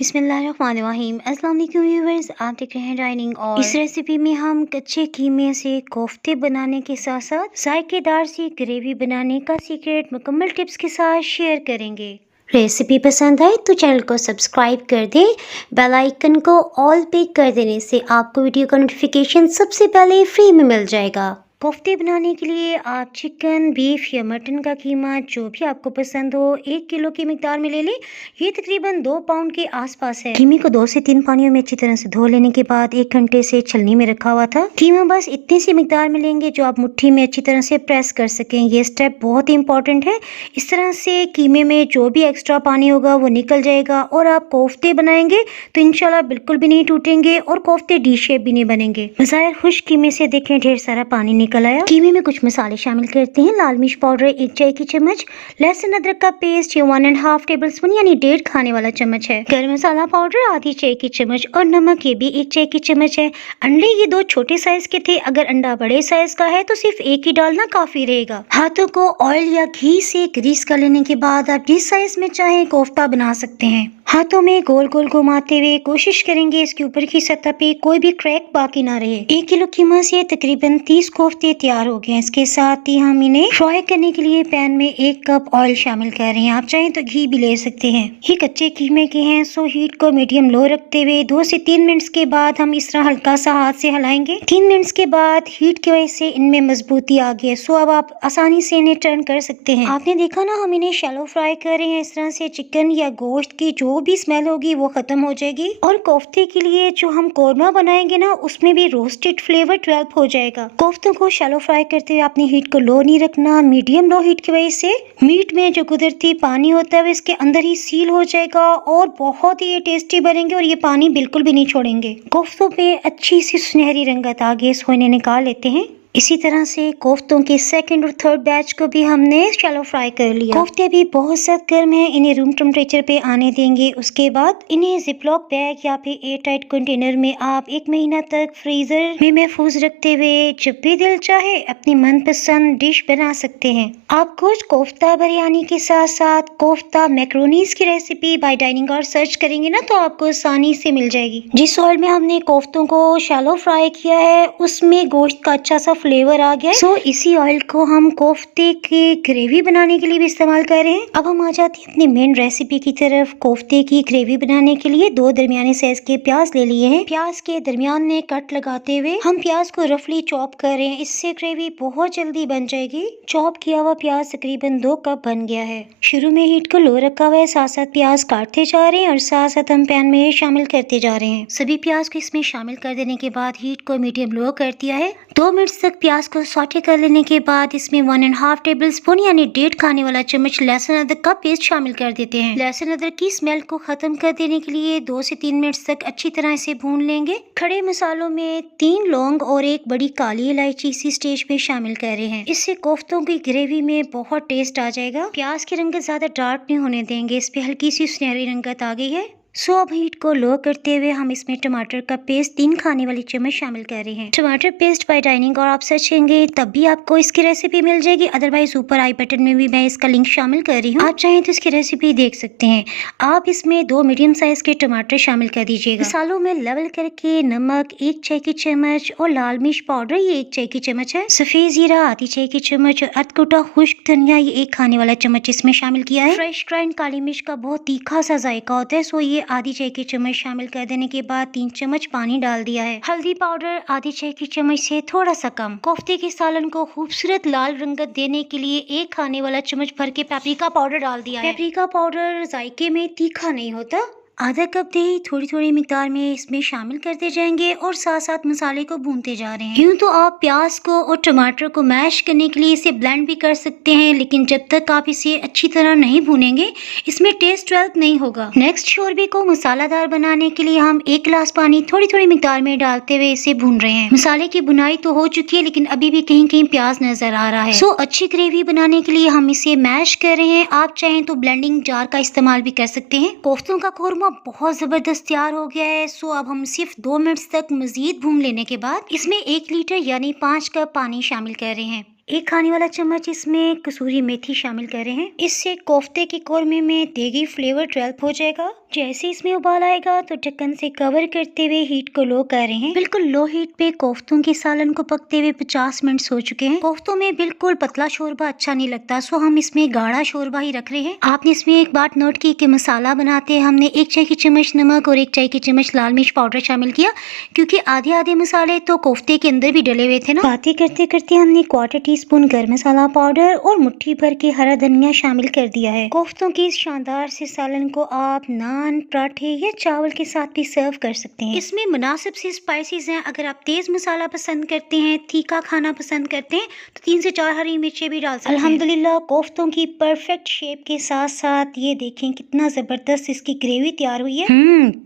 बिस्मिल्लाहिर्रहमानिर्रहीम। अस्सलाम वालेकुम व्यूअर्स, आप देख रहे हैं डाइनिंग। और इस रेसिपी में हम कच्चे कीमे से कोफ्ते बनाने के साथ साथ जायकेदार सी ग्रेवी बनाने का सीक्रेट मुकम्मल टिप्स के साथ शेयर करेंगे। रेसिपी पसंद आए तो चैनल को सब्सक्राइब कर दें। बेल आइकन को ऑल पे कर देने से आपको वीडियो का नोटिफिकेशन सबसे पहले फ्री में मिल जाएगा। कोफ्ते बनाने के लिए आप चिकन, बीफ या मटन का कीमा जो भी आपको पसंद हो 1 किलो की मिकदार में ले लें। ये तकरीबन 2 पाउंड के आसपास है। कीमे को 2 से 3 पानियों में अच्छी तरह से धो लेने के बाद 1 घंटे से छलनी में रखा हुआ था। कीमा बस इतनी सी मिकदार में लेंगे जो आप मुट्ठी में अच्छी तरह से प्रेस कर सकें। ये स्टेप बहुत ही इंपॉर्टेंट है। इस तरह से कीमे में जो भी एक्स्ट्रा पानी होगा वो निकल जाएगा और आप कोफ्ते बनाएंगे तो इंशाल्लाह बिल्कुल भी नहीं टूटेंगे और कोफ्ते डी शेप भी नहीं बनेंगे। बजाय खुश्क कीमे से देखें ढेर सारा पानी निकल आया। कीमे में कुछ मसाले शामिल करते हैं। लाल मिर्च पाउडर 1 चाय की चम्मच, लहसुन अदरक का पेस्ट 1.5 टेबलस्पून यानी 1.5 खाने वाला चम्मच है। गरम मसाला पाउडर आधी चाय की चम्मच और नमक ये भी 1 चाय की चम्मच है। अंडे ये 2 छोटे साइज के थे। अगर अंडा बड़े साइज का है तो सिर्फ एक ही डालना काफी रहेगा। हाथों को ऑयल या घी से ग्रीस कर लेने के बाद आप जिस साइज में चाहे कोफ्ता बना सकते हैं। हाथों में गोल गोल घुमाते हुए कोशिश करेंगे इसके ऊपर की सतह पे कोई भी क्रैक बाकी ना रहे। 1 किलो कीमा से तकरीबन 30 कोफ्ते तैयार हो गए। इसके साथ ही हम इन्हें फ्राई करने के लिए पैन में 1 कप ऑयल शामिल कर रहे हैं। आप चाहें तो घी भी ले सकते हैं। ये कच्चे कीमे के हैं, सो हीट को मीडियम लो रखते हुए 2 से 3 मिनट्स के बाद हम इस तरह हल्का सा हाथ से हिलाएंगे। 3 मिनट्स के बाद हीट की वजह से इनमें मजबूती आ गई है, सो अब आप आसानी से इन्हें टर्न कर सकते हैं। आपने देखा ना, हम इन्हें शैलो फ्राई कर रहे हैं। इस तरह से चिकन या गोश्त की जो भी स्मेल होगी वो खत्म हो जाएगी और कोफ्ते के लिए जो हम कोरमा बनाएंगे ना उसमें भी रोस्टेड फ्लेवर डेवलप हो जाएगा। कोफ्तों को शैलो फ्राई करते हुए आपने हीट को लो नहीं रखना। मीडियम लो हीट की वजह से मीट में जो कुदरती पानी होता है वो इसके अंदर ही सील हो जाएगा और बहुत ही टेस्टी बनेंगे और ये पानी बिल्कुल भी नहीं छोड़ेंगे। कोफ्तों पे अच्छी सी सुनहरी रंगत आ गई, इसको इन्हें निकाल लेते हैं। इसी तरह से कोफ्तों के सेकंड और थर्ड बैच को भी हमने शैलो फ्राई कर लिया। कोफ्ते भी बहुत सख्त गर्म है, इन्हें रूम टेम्परेचर पे आने देंगे। उसके बाद इन्हें जिपलॉक बैग या फिर एयर टाइट कंटेनर में आप 1 महीना तक फ्रीजर में महफूज रखते हुए जब भी दिल चाहे अपनी मनपसंद डिश बना सकते हैं। आप कुछ कोफ्ता बिरयानी के साथ साथ कोफ्ता मैक्रोनीज की रेसिपी बाय डाइनिंग और सर्च करेंगे ना तो आपको आसानी से मिल जाएगी। जिस ऑयल में हमने कोफ्तों को शैलो फ्राई किया है उसमें गोश्त का अच्छा सा फ्लेवर आ गया है। सो इसी ऑयल को हम कोफ्ते की ग्रेवी बनाने के लिए भी इस्तेमाल कर रहे हैं। अब हम आ जाते हैं अपनी मेन रेसिपी की तरफ। कोफ्ते की ग्रेवी बनाने के लिए 2 दरमियाने साइज के प्याज ले लिए हैं। प्याज के दरमियान में कट लगाते हुए हम प्याज को रफली चॉप कर रहे हैं। इससे ग्रेवी बहुत जल्दी बन जाएगी। चॉप किया हुआ प्याज तकरीबन 2 कप बन गया है। शुरू में हीट को लो रखा हुआ है, साथ साथ प्याज काटते जा रहे हैं और साथ साथ हम पैन में शामिल करते जा रहे हैं। सभी प्याज को इसमें शामिल कर देने के बाद हीट को मीडियम लो कर दिया है। 2 मिनट तक प्याज को सॉटे कर लेने के बाद इसमें 1.5 टेबलस्पून यानी 1.5 खाने वाला चम्मच लहसुन अदरक का पेस्ट शामिल कर देते हैं। लहसुन अदरक की स्मेल को खत्म कर देने के लिए 2 से 3 मिनट तक अच्छी तरह से भून लेंगे। खड़े मसालों में 3 लौंग और 1 बड़ी काली इलायची इसी स्टेज पे शामिल कर रहे हैं। इससे कोफ्तों की ग्रेवी में बहुत टेस्ट आ जाएगा। प्याज की रंगत ज्यादा डार्क नहीं होने देंगे, इस पे हल्की सी सुनहरी रंगत आ गई है। सो अब हीट को लो करते हुए हम इसमें टमाटर का पेस्ट 3 खाने वाली चम्मच शामिल कर रहे हैं। टमाटर पेस्ट बाय डाइनिंग और आप सर्च करेंगे तब भी आपको इसकी रेसिपी मिल जाएगी। अदरवाइज ऊपर आई बटन में भी मैं इसका लिंक शामिल कर रही हूँ, आप चाहें तो इसकी रेसिपी देख सकते हैं। आप इसमें 2 मीडियम साइज के टमाटर शामिल कर दीजिएगा। मसालों में लेवल करके नमक 1 चाय की चम्मच और लाल मिर्च पाउडर ये 1 चाय की चम्मच है। सफेद जीरा आधी चाय की चम्मच और अधकुटा खुश्क धनिया ये 1 खाने वाला चम्मच इसमें शामिल किया है। फ्रेश ग्राइंड काली मिर्च का बहुत तीखा सा जायका होता है, सो ये आधी चाय की चम्मच शामिल कर देने के बाद 3 चम्मच पानी डाल दिया है। हल्दी पाउडर आधी चाय की चम्मच से थोड़ा सा कम। कोफ्ते के सालन को खूबसूरत लाल रंगत देने के लिए 1 खाने वाला चम्मच भर के पेपरिका पाउडर डाल दिया है। पेपरिका पाउडर जायके में तीखा नहीं होता। आधा कप दही थोड़ी थोड़ी मिकदार में इसमें शामिल करते जाएंगे और साथ साथ मसाले को भूनते जा रहे हैं। यूँ तो आप प्याज को और टमाटर को मैश करने के लिए इसे ब्लेंड भी कर सकते हैं, लेकिन जब तक आप इसे अच्छी तरह नहीं भूनेंगे इसमें टेस्ट डेवलप नहीं होगा। नेक्स्ट शोरबे को मसालादार बनाने के लिए हम 1 गिलास पानी थोड़ी थोड़ी मिकदार में डालते हुए इसे भून रहे हैं। मसाले की बुनाई तो हो चुकी है लेकिन अभी भी कहीं कहीं प्याज नजर आ रहा है। सो अच्छी ग्रेवी बनाने के लिए हम इसे मैश कर रहे हैं। आप चाहें तो ब्लेंडिंग जार का इस्तेमाल भी कर सकते हैं। कोफ्तों का कोरमा बहुत जबरदस्त तैयार हो गया है। सो अब हम सिर्फ 2 मिनट तक मजीद भून लेने के बाद इसमें 1 लीटर यानी 5 कप पानी शामिल कर रहे हैं। 1 खाने वाला चम्मच इसमें कसूरी मेथी शामिल कर रहे हैं। इससे कोफ्ते के कोरमे में देगी फ्लेवर डेवलप हो जाएगा। जैसे इसमें उबाल आएगा तो ढक्कन से कवर करते हुए हीट को लो कर रहे हैं। बिल्कुल लो हीट पे कोफ्तों के सालन को पकते हुए 50 मिनट हो चुके हैं। कोफ्तों में बिल्कुल पतला शोरबा अच्छा नहीं लगता, सो हम इसमें गाढ़ा शोरबा ही रख रहे हैं। आपने इसमें एक बात नोट की कि मसाला बनाते हैं हमने 1 चाय की चम्मच नमक और 1 चाय की चम्मच लाल मिर्च पाउडर शामिल किया, क्योंकि आधे आधे मसाले तो कोफ्ते के अंदर भी डले हुए थे ना। बातें करते करते हमने 1/4 टीस्पून गर्म मसाला पाउडर और मुट्ठी भर के हरा धनिया शामिल कर दिया है। कोफ्तों की इस शानदार से सालन को आप नान, पराठे या चावल के साथ भी सर्व कर सकते हैं। इसमें मुनासिब सी स्पाइसेस हैं। अगर आप तेज मसाला पसंद करते हैं, तीखा खाना पसंद करते हैं तो 3 से 4 हरी मिर्चें भी डाल सकते हैं। अल्हम्दुलिल्लाह कोफ्तों की परफेक्ट शेप के साथ साथ ये देखें कितना जबरदस्त इसकी ग्रेवी तैयार हुई है।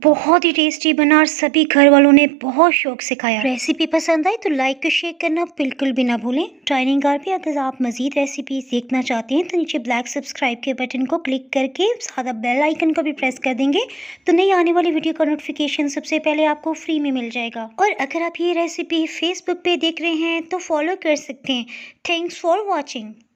बहुत ही टेस्टी बना और सभी घर वालों ने बहुत शौक से खाया। रेसिपी पसंद आई तो लाइक और शेयर करना बिल्कुल भी ना भूलें। डाइनिंग कार पे अगर आप मजीद रेसिपीज देखना चाहते हैं तो नीचे ब्लैक सब्सक्राइब के बटन को क्लिक करके सादा बेल आइकन को भी प्रेस कर देंगे तो नई आने वाली वीडियो का नोटिफिकेशन सबसे पहले आपको फ्री में मिल जाएगा। और अगर आप ये रेसिपी फेसबुक पे देख रहे हैं तो फॉलो कर सकते हैं। Thanks for watching.